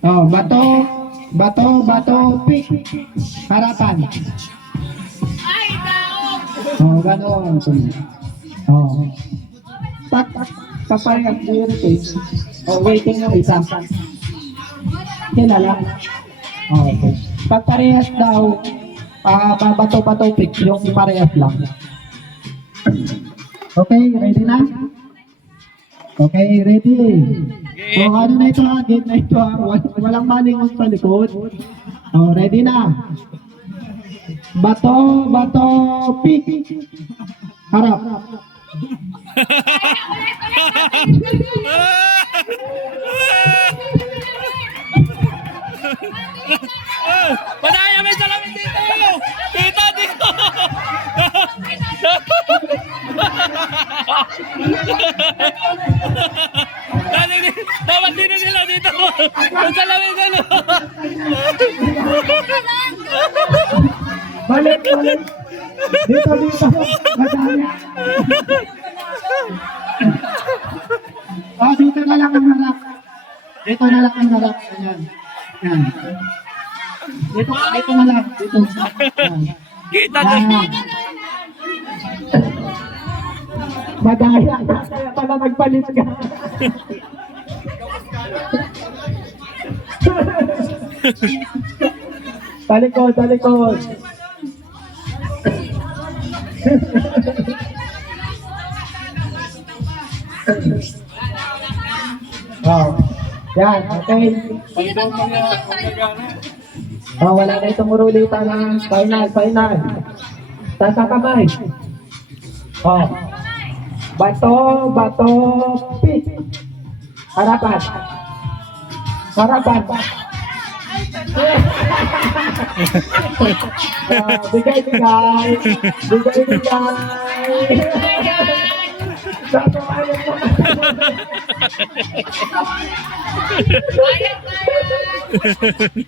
Oh, bato, bato, bato, pick. Harapan. Oh, ganoon. Oh. Papayag dito eh. Oh, waiting yung isa. Kilala. Oh, okay. Pag parehas daw, bato-bato pick, yung parehas lang. Okay, ready na? Okay, ready. So, ano na ito ha? Game na ito ha? Walang malingon sa likod. Oh, ready na? Bato, bato, pick. Harap. Madaya, may salamin dito! Dito, dito! Dapat dito nila dito! May salamin ko, no? Balik, balik. Dito, dito. Madaya. Oh, dito na lang ang harap. Dito na lang ang harap. Ayan. Ayan. Dito na lang. Dito. Ayan. Kita na! Madaya. Kaya pala nagpalit ka. Talikod, talikod. Oh. Yan, okay. Oh, wala na itong urulitan na final, final. Tasa kamay. Oh. Bato, bato, pick. Harapan. Harapan. Bigay, bigay. Bigay, bigay. Bato, ayaw mo.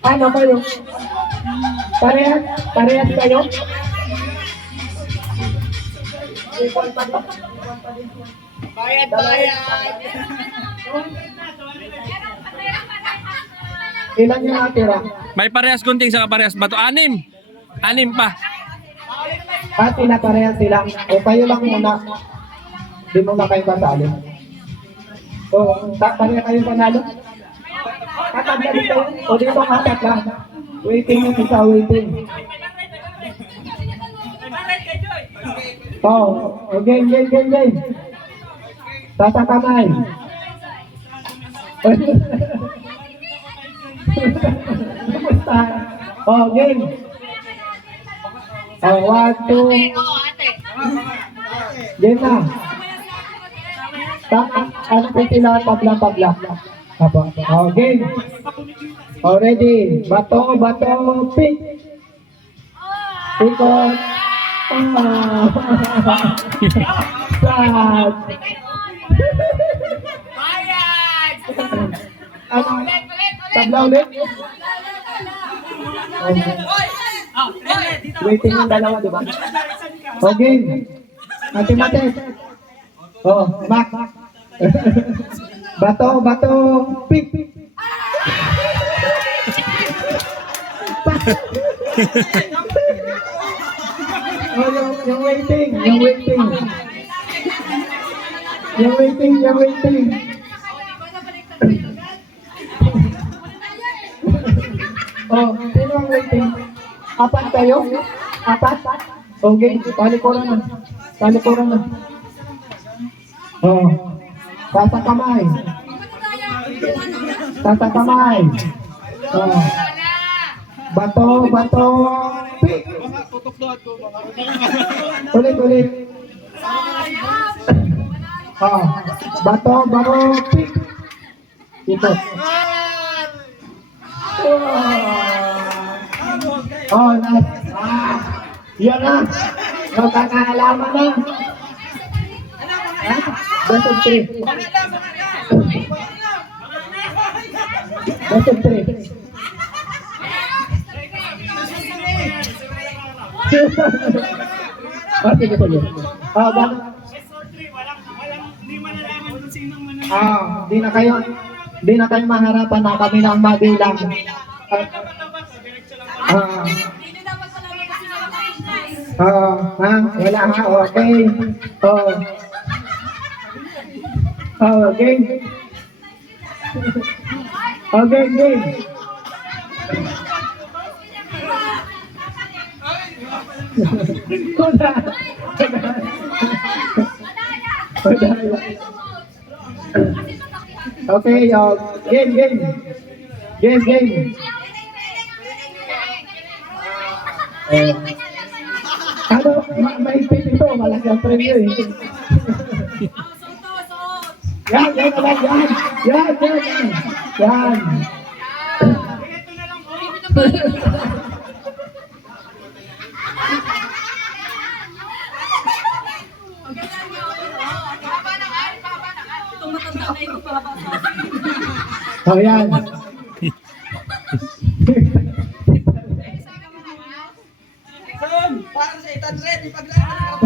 Ano kayo? Parehas? Parehas kayo? Bayad, bayad. Ilan yung natira? May parehas gunting sa parehas bato. Anim! Anim pa. At pinaparehas sila. O kayo lang muna. Di mo na kayo kasali. O, pareha kayo panalo? Katabla dito. O dito katat lang. Waiting yung isa, waiting. O, game, game, game, game. Tasa kamay. O, game. O, 1, 2. Game na. Ano po sila? Tabla. Apo. O, game. O, ready. Bato, bato, pick. Ikot. Sad. Bayad! Ano? Ulit, ulit, ulit! Tabla ulit? Waiting yung dalawa, di ba? O, game. Mati. Oh, Mac. Bato, pick. Oh, yung waiting. Oh, sino ang waiting? Apat kayo? Apat? Okay, talikuran na. Oh, tasa kamay. Oh, bato, pick. Ulit. Oh, bato, pick. Ito. Oh, nice. Yan na. Magkakaalaman na. Best of 3. Sige. Walang, di malalaman kung sinong mananalo. Di na kayo. Hindi na kayo maharapan na kami ng mabilang. Wala ha, okay. Game. Game. Okay, game. Ano, maipit ito, malaki ang premyo eh. Yan. Oh, yan. Parang sa 800, ipaglaan.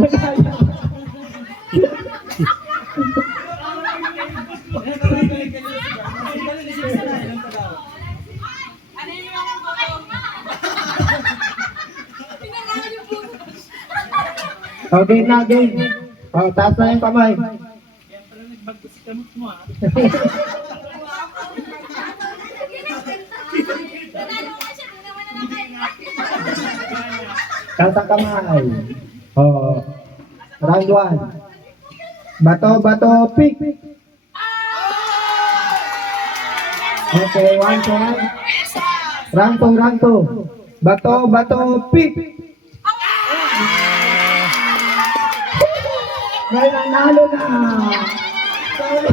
Okay na, game. Taas na yung kamay. Taas ang kamay. Round 1. Bato, pick. Okay, 1 point. Round 2. Bato, pick. May nanalo na. Sorry.